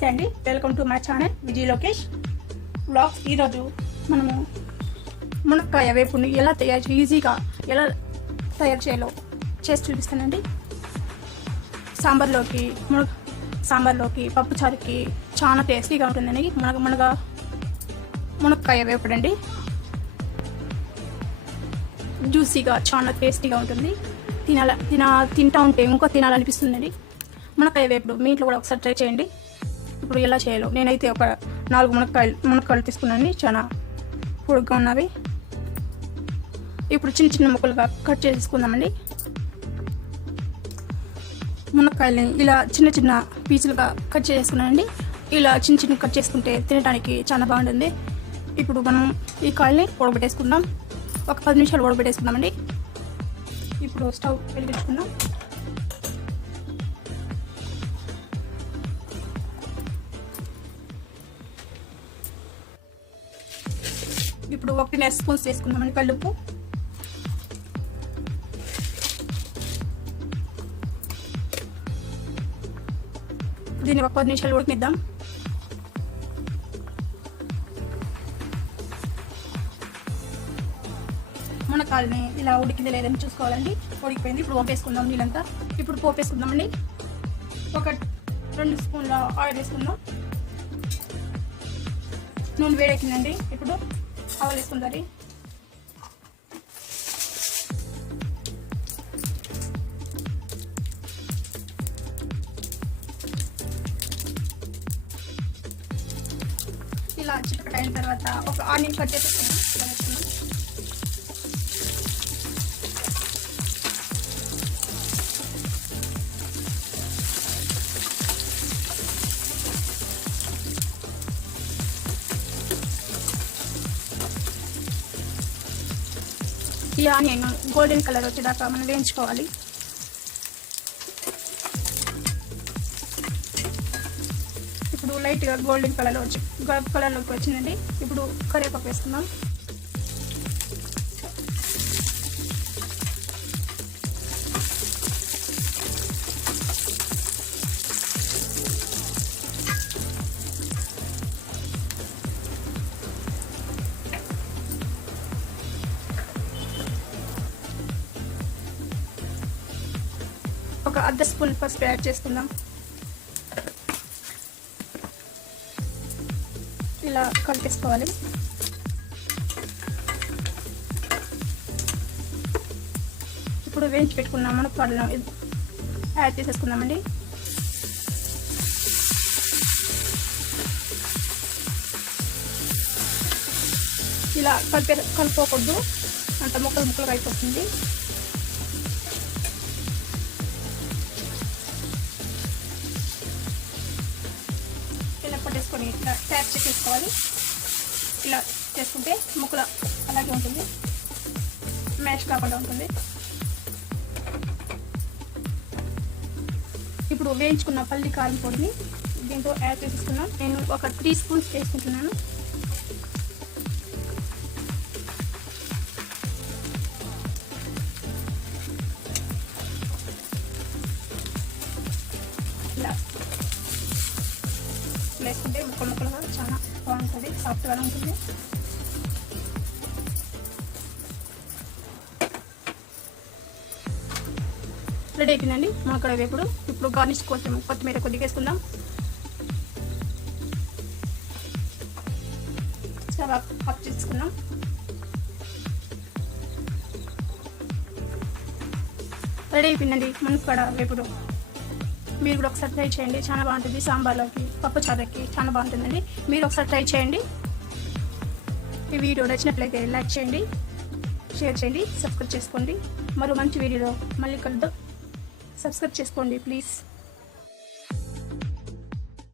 నమస్తే అండి, welcome to my channel Vijay Lokesh vlogs. ఈరోజు మనము మునక్కాయ వేపుని ఈజీగా ఎలా తయారు చేయాలో చేసి చూపిస్తానండి. సాంబార్లోకి పప్పుచారుకి చాలా టేస్టీగా ఉంటుందండి. మునక్కాయ వేపుడు అండి, జ్యూసీగా చాలా టేస్టీగా ఉంటుంది. తింటా ఉంటే ఇంకో తినాలనిపిస్తుందండి. మునక్కాయ వేపుడు మీ ఇంట్లో కూడా ఒకసారి ట్రై చేయండి. ఇప్పుడు ఎలా చేయాలో నేనైతే ఒక 4 మునక్కాయలు తీసుకున్నాను, చాలా పొడుగ్గా ఉన్నవి. ఇప్పుడు చిన్న చిన్న ముక్కలుగా కట్ చేసుకుందామండి. మునక్కాయలని ఇలా చిన్న చిన్న పీసులుగా కట్ చేసుకున్నానండి. ఇలా చిన్న కట్ చేసుకుంటే తినడానికి చాలా బాగుంటుంది. ఇప్పుడు మనం ఈ కాయల్ని ఉడకబెట్టేసుకుందాం. ఒక 10 నిమిషాలు ఉడకబెట్టేసుకుందామండి. ఇప్పుడు స్టవ్ వెలిగించుకుందాం. ఇప్పుడు 1.5 స్పూన్స్ వేసుకుందామండి కల్లుప్పు. దీన్ని ఒక 10 నిమిషాలు ఉడకనిద్దాం. మునక్కాయలని ఇలా ఉడికింది లేదని చూసుకోవాలండి. ఉడికిపోయింది. ఇప్పుడు పోపేసుకుందాం నీళ్ళంతా. ఇప్పుడు పోపేసుకుందామండి. ఒక 2 స్పూన్ల ఆయిల్ వేసుకుందాం. నూనె వేడెక్కిందండి. ఇప్పుడు ఆవాలు వేసుకుందాం. ఇలా చిక్కటి అయిన తర్వాత ఒక ఆనియన్ కట్ చేసుకుందాం. ఈ ఆనియన్ గోల్డెన్ కలర్ వచ్చేదాకా మనం వేయించుకోవాలి. ఇప్పుడు లైట్గా గోల్డెన్ కలర్లోకి వచ్చిందండి. ఇప్పుడు కరివేపాకు వేసుకుందాం. ఒక 1/2 స్పూన్ పసుపు యాడ్ చేసుకుందాం. ఇలా కలిపేసుకోవాలి. ఇప్పుడు వేయించి పెట్టుకున్నాం మునక్కాయలను యాడ్ చేసేసుకుందామండి. ఇలా కలుపుకోకూడదు, అంత ముక్కలుగా అయిపోతుంది. పట్టేసుకొని ఇట్లా ట్యాప్ చేసేసుకోవాలి. ఇలా చేసుకుంటే ముక్కలు అలాగే ఉంటుంది, మ్యాష్ కాకుండా ఉంటుంది. ఇప్పుడు వేయించుకున్న పల్లి కారం పొడిని దీంతో యాడ్ చేసేసుకున్నాం. నేను ఒక 3 స్పూన్స్ వేసుకుంటున్నాను. ఇలా వేసుకుంటే ముక్కలుగా చాలా బాగుంటుంది, సాఫ్ట్గా ఉంటుంది. రెడీ అయిపోయిందండి మునక్కాయ వేపుడు. ఇప్పుడు గార్నిష్ కొంచెం కొత్తిమీర కొద్దిగా వేసుకుందాం. చాలా ఆఫ్ చేసుకుందాం. రెడీ అయిపోయిందండి మునక్కాయ వేపుడు. మీరు కూడా ఒకసారి ట్రై చేయండి, చాలా బాగుంటుంది. సాంబార్లోకి పప్పుచారుకి చాలా బాగుంటుందండి. మీరు ఒకసారి ట్రై చేయండి. ఈ వీడియో నచ్చినట్లయితే లైక్ చేయండి, షేర్ చేయండి, సబ్స్క్రైబ్ చేసుకోండి. మరో మంచి వీడియోలో మళ్ళీ కలుద్దాం. సబ్స్క్రైబ్ చేసుకోండి ప్లీజ్.